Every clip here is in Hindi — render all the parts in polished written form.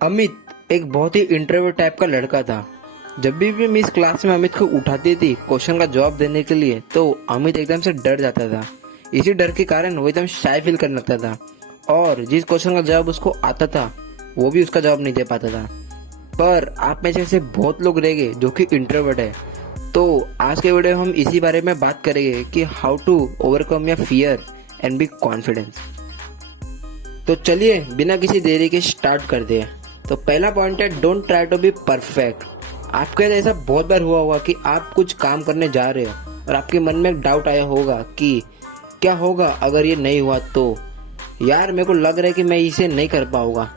अमित एक बहुत ही इंट्रोवर्ट टाइप का लड़का था। जब भी मिस क्लास में अमित को उठाती थी क्वेश्चन का जवाब देने के लिए, तो अमित एकदम से डर जाता था। इसी डर के कारण वो एकदम शाय फील करने लगता था और जिस क्वेश्चन का जवाब उसको आता था वो भी उसका जवाब नहीं दे पाता था। पर आप में से ऐसे बहुत लोग रहेंगे जो कि इंट्रोवर्ट है। तो आज के वीडियो में हम इसी बारे में बात करेंगे कि how to overcome your fear and be confidence. तो चलिए बिना किसी देरी के स्टार्ट करते हैं। तो पहला पॉइंट है, don't try to be perfect. आपके साथ ऐसा बहुत बार हुआ होगा कि आप कुछ काम करने जा रहे हो और आपके मन में एक डाउट आया होगा कि क्या होगा अगर ये नहीं हुआ, तो यार मेरे को लग रहा है कि मैं इसे नहीं कर पाऊंगा।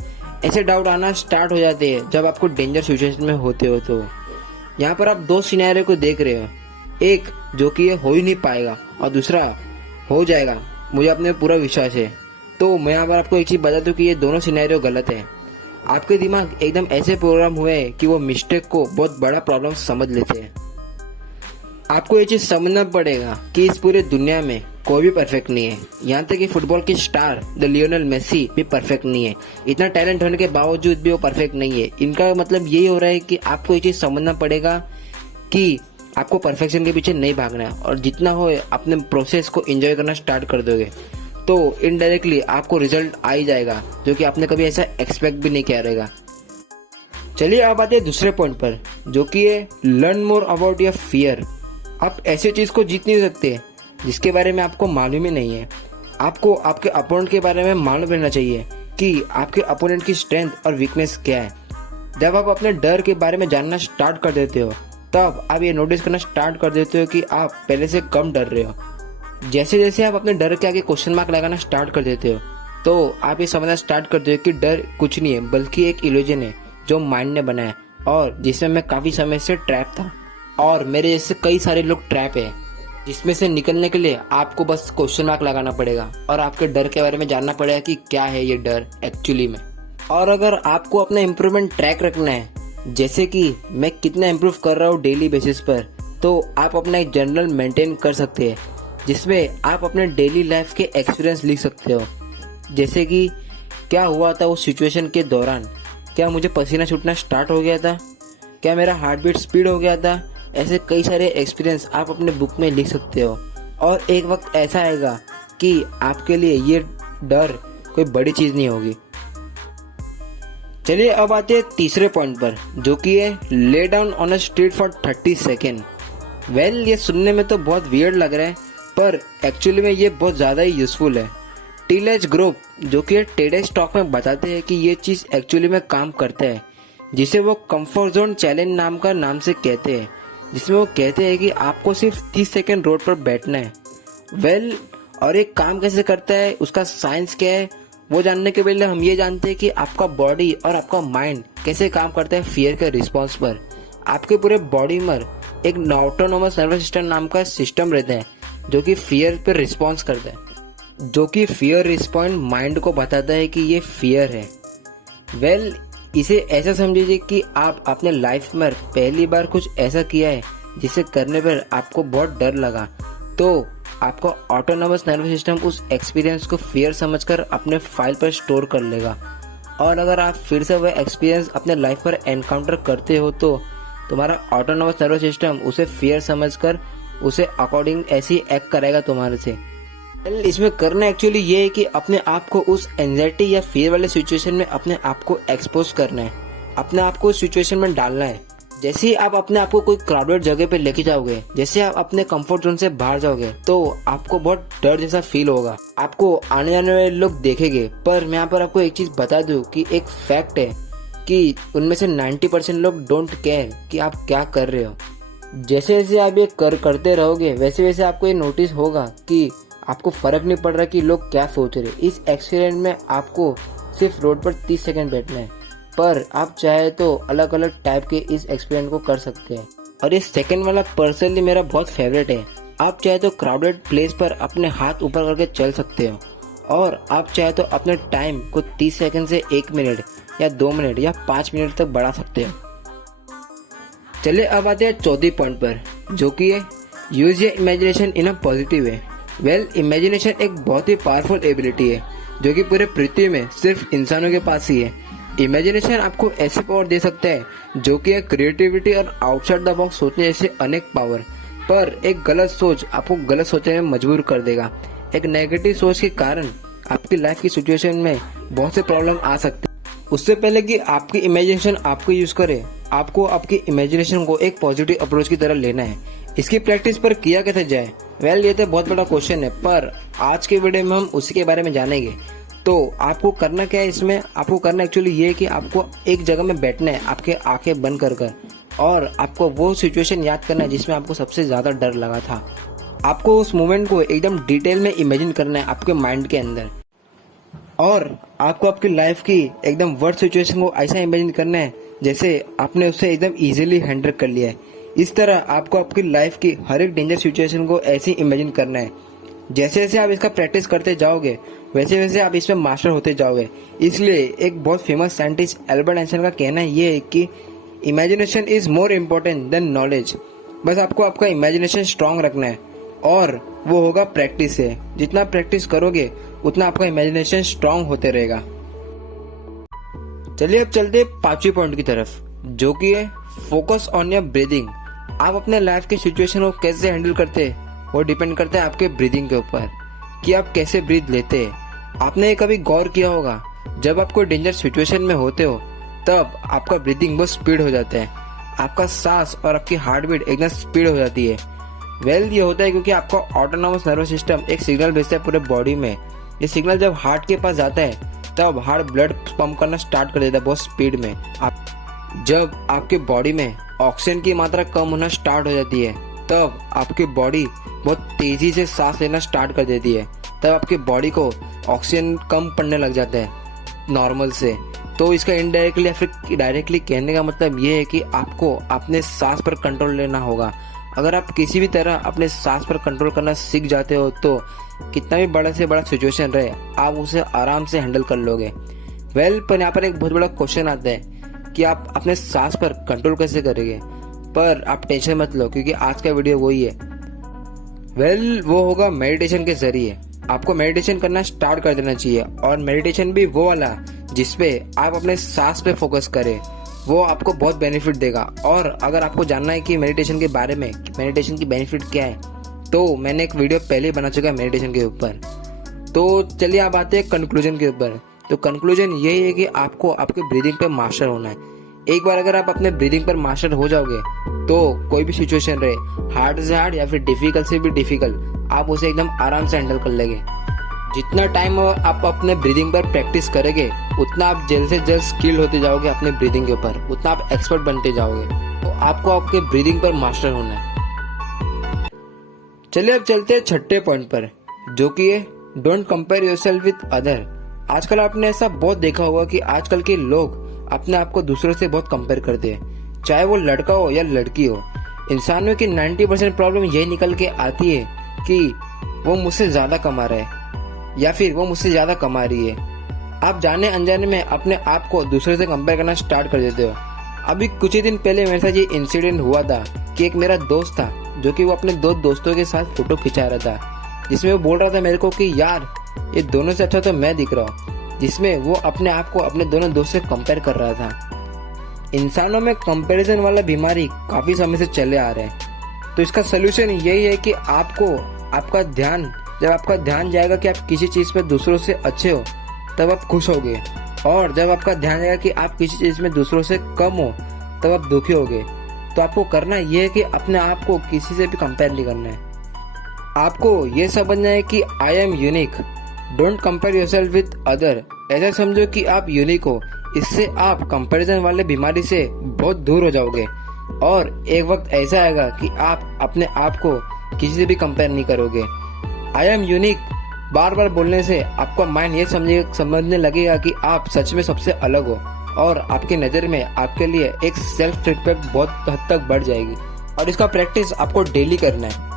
ऐसे डाउट आना स्टार्ट हो जाते हैं जब आपको डेंजर सिचुएशन में होते हो। तो यहाँ पर आप दो सिनेरियो को देख रहे हो, एक जो कि ये हो ही नहीं पाएगा और दूसरा हो जाएगा, मुझे अपने पूरा विश्वास है। तो मैं यहाँ पर आपको एक चीज बता दूं कि ये दोनों सिनेरियो गलत है। आपके दिमाग एकदम ऐसे प्रोग्राम हुए हैं कि वो मिस्टेक को बहुत बड़ा प्रॉब्लम समझ लेते हैं। आपको ये चीज समझना पड़ेगा कि इस पूरी दुनिया में कोई भी परफेक्ट नहीं है। यहाँ तक कि फुटबॉल की स्टार द लियोनेल मेसी भी परफेक्ट नहीं है। इतना टैलेंट होने के बावजूद भी वो परफेक्ट नहीं है। इनका मतलब यही हो रहा है कि आपको ये चीज समझना पड़ेगा कि आपको परफेक्शन के पीछे नहीं भागना है और जितना हो अपने प्रोसेस को एंजॉय करना स्टार्ट कर दोगे तो इनडायरेक्टली आपको रिजल्ट आ ही जाएगा, जो कि आपने कभी ऐसा एक्सपेक्ट भी नहीं किया रहेगा। चलिए अब आते हैं दूसरे पॉइंट पर, जो कि है learn more about your fear. आप ऐसे चीज को जीत नहीं सकते जिसके बारे में आपको मालूम ही नहीं है। आपको आपके अपोनेंट के बारे में मालूम रहना चाहिए कि आपके अपोनेंट की स्ट्रेंथ और वीकनेस क्या है। जब आप अपने डर के बारे में जानना स्टार्ट कर देते हो तब आप ये नोटिस करना स्टार्ट कर देते हो कि आप पहले से कम डर रहे हो। जैसे जैसे आप अपने डर के आगे क्वेश्चन मार्क लगाना स्टार्ट कर देते हो तो आप ये समझना स्टार्ट करते हो कि डर कुछ नहीं है बल्कि एक इल्यूजन है जो माइंड ने बनाया और जिसमें मैं काफी समय से ट्रैप था और मेरे जैसे कई सारे लोग ट्रैप है, जिसमें से निकलने के लिए आपको बस क्वेश्चन मार्क लगाना पड़ेगा और आपके डर के बारे में जानना पड़ेगा कि क्या है ये डर एक्चुअली में। और अगर आपको अपना इम्प्रूवमेंट ट्रैक रखना है, जैसे कि मैं कितना इम्प्रूव कर रहा हूँ डेली बेसिस पर, तो आप अपना एक जर्नल मेंटेन कर सकते हैं जिसमें आप अपने डेली लाइफ के एक्सपीरियंस लिख सकते हो। जैसे कि क्या हुआ था उस सिचुएशन के दौरान, क्या मुझे पसीना छूटना स्टार्ट हो गया था, क्या मेरा हार्ट बीट स्पीड हो गया था। ऐसे कई सारे एक्सपीरियंस आप अपने बुक में लिख सकते हो और एक वक्त ऐसा आएगा कि आपके लिए ये डर कोई बड़ी चीज नहीं होगी। चलिए अब आते हैं तीसरे पॉइंट पर, जो कि है lay down on a street for 30 second. Well, ये सुनने में तो बहुत वियर्ड लग रहा है पर एक्चुअली में ये बहुत ज़्यादा ही यूजफुल है। टीलेज ग्रुप जो कि टेडेक्स टॉक में बताते हैं कि ये चीज़ एक्चुअली में काम करता है, जिसे वो कंफर्ट जोन चैलेंज नाम से कहते हैं, जिसमें वो कहते हैं कि आपको सिर्फ 30 सेकेंड रोड पर बैठना है। वेल, और एक काम कैसे करता है, उसका साइंस क्या है, वो जानने के पहले हम ये जानते हैं कि आपका बॉडी और आपका माइंड कैसे काम करता है फियर के रिस्पॉन्स पर। आपके पूरे बॉडी में एक ऑटोनोमस नर्वस सिस्टम नाम का सिस्टम रहता है जो कि फियर पर रिस्पॉन्स करता है, जो कि फियर रिस्पॉन्स माइंड को बताता है कि ये फियर है। वेल, इसे ऐसा समझिए कि आप अपने लाइफ में पहली बार कुछ ऐसा किया है जिसे करने पर आपको बहुत डर लगा, तो आपका ऑटोनोमस नर्वस सिस्टम उस एक्सपीरियंस को फियर समझकर अपने फाइल पर स्टोर कर लेगा। और अगर आप फिर से वह एक्सपीरियंस अपने लाइफ पर एनकाउंटर करते हो तो तुम्हारा ऑटोनोमस नर्वस सिस्टम उसे फियर समझकर उसे अकॉर्डिंग ऐसी एक्ट करेगा तुम्हारे से। इसमें करना एक्चुअली ये है कि अपने आप को उस एंजाइटी या फियर वाले सिचुएशन में अपने आप को एक्सपोज करना है, अपने आप को उस सिचुएशन में डालना है। जैसे ही आप अपने आप को कोई क्राउडेड जगह पे लेके जाओगे, जैसे आप अपने कंफर्ट जोन से बाहर जाओगे, तो आपको बहुत डर जैसा फील होगा। आपको आने जाने वाले लोग देखेंगे, पर मैं यहाँ पर आपको एक चीज बता दूं कि एक फैक्ट है कि उनमें से 90% लोग डोंट केयर कि आप क्या कर रहे हो। जैसे जैसे आप ये करते रहोगे वैसे वैसे आपको ये नोटिस होगा कि आपको फर्क नहीं पड़ रहा कि लोग क्या सोच रहे। इस एक्सपीरियंस में आपको सिर्फ रोड पर 30 सेकंड बैठना है, पर आप चाहे तो अलग अलग टाइप के इस एक्सपीरियंस को कर सकते हैं। और ये सेकंड वाला पर्सनली मेरा बहुत फेवरेट है। आप चाहे तो क्राउडेड प्लेस पर अपने हाथ ऊपर करके चल सकते हो और आप चाहे तो अपने टाइम को 30 सेकंड से 1 मिनट या 2 मिनट या 5 मिनट तक बढ़ा सकते हो। चलिए अब आते हैं चौथी पॉइंट पर, जो कि है use your imagination in a positive way. Well, imagination एक बहुत ही पावरफुल एबिलिटी है जो कि पूरे पृथ्वी में सिर्फ इंसानों के पास ही है। इमेजिनेशन आपको ऐसे पावर दे सकता है जो कि एक क्रिएटिविटी और आउटसाइड द बॉक्स सोचने जैसे अनेक पावर, पर एक गलत सोच आपको गलत सोचने में मजबूर कर देगा। एक नेगेटिव सोच के कारण आपकी लाइफ की सिचुएशन में बहुत से प्रॉब्लम आ सकते हैं। उससे पहले कि आपकी इमेजिनेशन आपको यूज करे, आपको आपकी इमेजिनेशन को एक पॉजिटिव अप्रोच की तरह लेना है। इसकी प्रैक्टिस पर किया कैसे जाए? ये तो बहुत बड़ा क्वेश्चन है, पर आज के वीडियो में हम उसी के बारे में जानेंगे। तो आपको करना क्या है इसमें? आपको करना एक्चुअली ये है कि आपको एक जगह में बैठना है, आपके आंखें बंद कर और आपको वो सिचुएशन याद करना है जिसमें आपको सबसे ज़्यादा डर लगा था। आपको उस मोमेंट को एकदम डिटेल में इमेजिन करना है आपके माइंड के अंदर, और आपको आपकी लाइफ की एकदम वर्स्ट सिचुएशन को ऐसा इमेजिन करना है जैसे आपने उसे एकदम इजीली हैंडल कर लिया है। इस तरह आपको आपकी लाइफ की हर एक डेंजर सिचुएशन को ऐसे ही इमेजिन करना है। जैसे जैसे आप इसका प्रैक्टिस करते जाओगे वैसे वैसे आप इसमें मास्टर होते जाओगे। इसलिए एक बहुत फेमस साइंटिस्ट एल्बर्ट आइंस्टाइन का कहना ये है कि imagination is more important then knowledge. बस आपको आपका इमेजिनेशन स्ट्रांग रखना है और वो होगा प्रैक्टिस से। जितना प्रैक्टिस करोगे उतना आपका इमेजिनेशन स्ट्रांग होते रहेगा। चलिए अब चलते 5वीं पॉइंट की तरफ, जो कि है फोकस ऑन योर ब्रीदिंग। आप अपने लाइफ की सिचुएशन को कैसे हैंडल करते हैं वो डिपेंड करता है आपके ब्रीदिंग के ऊपर, कि आप कैसे ब्रीथ लेते हैं। आपने कभी गौर किया होगा, जब आप कोई डेंजर सिचुएशन में होते हो तब आपका ब्रीदिंग बहुत स्पीड हो जाता है, आपका सांस और आपकी हार्ट बीट एकदम स्पीड हो जाती है। ये होता है क्योंकि आपका ऑटोनॉमस नर्वस सिस्टम एक सिग्नल भेजता है पूरे बॉडी में। ये सिग्नल जब हार्ट के पास जाता है तब हार्ट ब्लड पंप करना स्टार्ट कर देता है बहुत स्पीड में। जब आपके बॉडी में ऑक्सीजन की मात्रा कम होना स्टार्ट हो जाती है तब आपकी बॉडी बहुत तेजी से सांस लेना स्टार्ट कर देती है। तब आपकी बॉडी को ऑक्सीजन कम पड़ने लग जाता है नॉर्मल से। तो इसका इनडायरेक्टली या फिर डायरेक्टली कहने का मतलब ये है कि आपको अपने सांस पर कंट्रोल लेना होगा। अगर आप किसी भी तरह अपने सांस पर कंट्रोल करना सीख जाते हो तो कितना भी बड़ा से बड़ा सिचुएशन रहे आप उसे आराम से हैंडल कर लोगे। पर यहाँ पर एक बहुत बड़ा क्वेश्चन आता है कि आप अपने सांस पर कंट्रोल कैसे करेंगे। पर आप टेंशन मत लो क्योंकि आज का वीडियो वही है। वो होगा मेडिटेशन के जरिए। आपको मेडिटेशन करना स्टार्ट कर देना चाहिए, और मेडिटेशन भी वो वाला जिसपे आप अपने सांस पे फोकस करें। वो आपको बहुत बेनिफिट देगा। और अगर आपको जानना है कि मेडिटेशन के बारे में, मेडिटेशन की बेनिफिट क्या है, तो मैंने एक वीडियो पहले ही बना चुका है मेडिटेशन के ऊपर। तो चलिए आप आते हैं कंक्लूजन के ऊपर। तो कंक्लूजन यही है कि आपको आपके ब्रीदिंग पे मास्टर होना है। एक बार अगर आप अपने ब्रीदिंग पर मास्टर हो जाओगे तो कोई भी सिचुएशन रहे, हार्ड से हार्ड या फिर डिफिकल्ट से भी डिफिकल्ट, आप उसे एकदम आराम से हैंडल कर लेंगे। जितना टाइम आप अपने ब्रीदिंग पर प्रैक्टिस करेंगे उतना आप जल्द से जल्द स्किल होते जाओगे अपने ब्रीदिंग के ऊपर, उतना आप एक्सपर्ट बनते जाओगे। तो आपको आपके ब्रीदिंग पर मास्टर होना है। चलिए अब चलते हैं 6ठे पॉइंट पर, जो कि है don't compare yourself with other. आजकल आपने ऐसा बहुत देखा होगा कि आजकल के लोग अपने आप को दूसरों से बहुत कंपेयर करते हैं, चाहे वो लड़का हो या लड़की हो। इंसानों की 90% प्रॉब्लम यही निकल के आती है कि वो मुझसे ज्यादा कमा रहा है या फिर वो मुझसे ज्यादा कमा रही है। आप जाने अनजाने में अपने आप को दूसरे से कंपेयर करना स्टार्ट कर देते हो। अभी कुछ ही दिन पहले मेरे साथ ये इंसिडेंट हुआ था कि एक मेरा दोस्त था जो कि वो अपने दो दोस्तों के साथ फोटो खिंचा रहा था, जिसमें वो बोल रहा था मेरे को कि यार ये दोनों से अच्छा तो मैं दिख रहा हूँ, जिसमें वो अपने आप को अपने दोनों दोस्त से कंपेयर कर रहा था। इंसानों में कंपैरिजन वाला बीमारी काफी समय से चले आ रहे हैं। तो इसका सोल्यूशन यही है कि आपको आपका ध्यान, जब आपका ध्यान जाएगा कि आप किसी चीज में दूसरों से अच्छे हो तब आप खुश होगे, और जब आपका ध्यान जाएगा कि आप किसी चीज में दूसरों से कम हो तब आप दुखी होगे। तो आपको करना यह है कि अपने आप को किसी से भी कंपेयर नहीं करना है। आपको ये समझना है कि I am unique, don't compare yourself with other. ऐसा समझो कि आप यूनिक हो। इससे आप कंपैरिजन वाले बीमारी से बहुत दूर हो जाओगे, और एक वक्त ऐसा आएगा कि आप अपने आप को किसी से भी कंपेयर नहीं करोगे। आई एम यूनिक बार बार बोलने से आपका माइंड ये समझने लगेगा कि आप सच में सबसे अलग हो, और आपकी नज़र में आपके लिए एक सेल्फ रिस्पेक्ट बहुत हद तक बढ़ जाएगी। और इसका प्रैक्टिस आपको डेली करना है।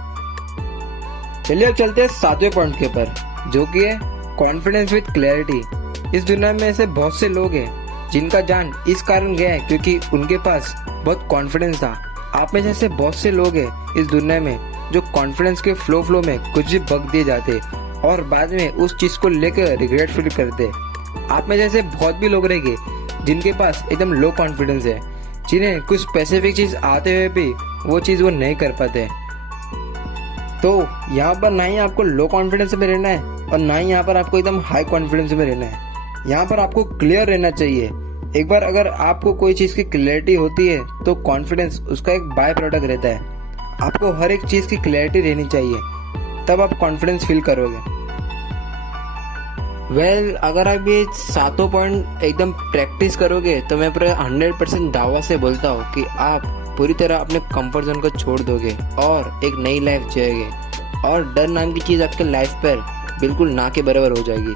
चलिए अब चलते हैं 7वें पॉइंट के ऊपर, जो कि है कॉन्फिडेंस विद क्लैरिटी। इस दुनिया में ऐसे बहुत से लोग हैं जिनका जान इस कारण गया है क्योंकि उनके पास बहुत कॉन्फिडेंस था। आप में जैसे बहुत से लोग हैं इस दुनिया में जो कॉन्फिडेंस के फ्लो में कुछ भी बक दिए जाते और बाद में उस चीज को लेकर रिग्रेट फील करते। आप में जैसे बहुत भी लोग रहेंगे जिनके पास एकदम लो कॉन्फिडेंस है, जिन्हें कुछ स्पेसिफिक चीज़ आते हुए भी वो चीज़ वो नहीं कर पाते। तो यहाँ पर ना ही आपको लो कॉन्फिडेंस में रहना है और ना ही यहाँ पर आपको एकदम हाई कॉन्फिडेंस में रहना है। यहाँ पर आपको क्लियर रहना चाहिए। एक बार अगर आपको कोई चीज़ की क्लैरिटी होती है तो कॉन्फिडेंस उसका एक बाय प्रोडक्ट रहता है। आपको हर एक चीज़ की क्लैरिटी रहनी चाहिए, तब आप कॉन्फिडेंस फील करोगे। अगर आप ये सातों पॉइंट एकदम प्रैक्टिस करोगे तो मैं पूरा 100% दावा से बोलता हूँ कि आप पूरी तरह अपने कंफर्ट जोन को छोड़ दोगे और एक नई लाइफ जियोगे और डर नाम की चीज़ आपके लाइफ पर बिल्कुल ना के बराबर हो जाएगी।